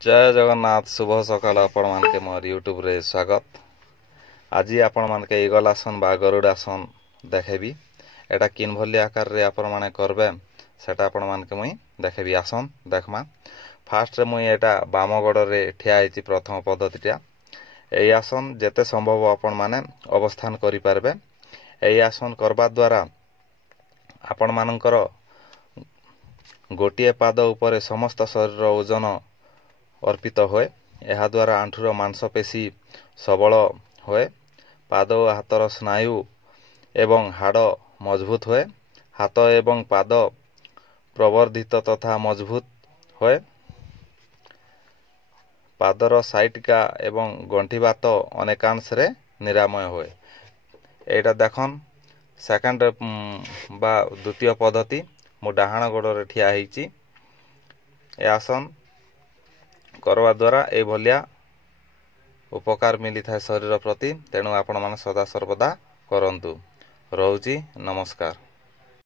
जय जगन्नाथ शुभ सकाल आपण मानके मोर यूट्यूब रे स्वागत। आज आपण मानके ईगल आसन बा गरुड़ आसन देखेबी। एटा किन भली आकार रे आपण माने करबे सेटा आपण मानके मुई देखेबी। आसन देखमा फास्ट रे मुई एटा बाम गोड़ रे ठिया आइछि। प्रथम पद्धतिटा एई आसन जेते संभव आपण माने अवस्थान करि पारबे। एई आसन करबा द्वारा आपण मानकर गोटिए पाद उपरे समस्त शरीर ओजन अर्पित होए। यह द्वारा आंठुर मांसपेशी सबल होए। पाद और हाथर स्नायु एवं हाड़ मजबूत होए। हाथ एवं पाद प्रवर्धित तथा मजबूत होए। पादर साइटिका एवं गंठीबात अनेकांश रे निरामय होए। एटा देखन सेकंड बा द्वितीय पद्धति मु डाहाण गोड़ रे ठिया हेछि। ए आसन करवा द्वारा ए भलिया उपकार मिली थाए शरीर प्रति। तेणु आपण माने सदा सर्वदा करंतु। रहउची नमस्कार।